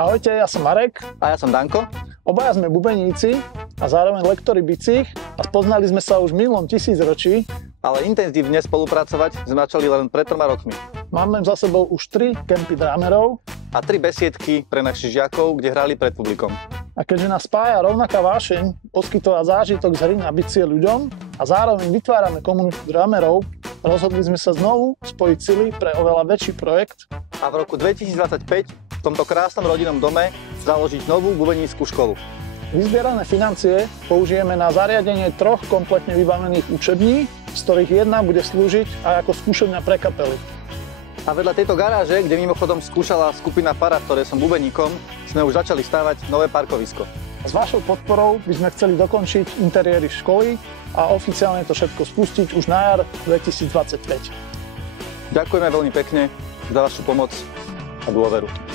Ahojte, ja som Marek. A ja som Danko. Obaja sme bubeníci a zároveň lektori bicích a spoznali sme sa už v minulom tisícročí. Ale intenzívne spolupracovať sme začali len pred 3 rokmi. Máme za sebou už 3 kempy dramerov A 3 besiedky pre našich žiakov, kde hrali pred publikom. a keďže nás spája rovnaká vášeň poskytovať zážitok z hry na bicie ľuďom a zároveň vytvárame komunitu dramerov, rozhodli sme sa znovu spojiť sily pre oveľa väčší projekt. A v roku 2025 v tomto krásnom rodinnom dome založiť novú bubenícku školu. Vyzbierané financie použijeme na zariadenie 3 kompletne vybavených učební, z ktorých jedna bude slúžiť aj ako skúšobňa pre kapely. A vedľa tejto garáže, kde mimochodom skúšala skupina Para, ktoré som bubeníkom, sme už začali stavať nové parkovisko. S vašou podporou by sme chceli dokončiť interiéry školy a oficiálne to všetko spustiť už na jar 2025. Ďakujeme veľmi pekne za vašu pomoc a dôveru.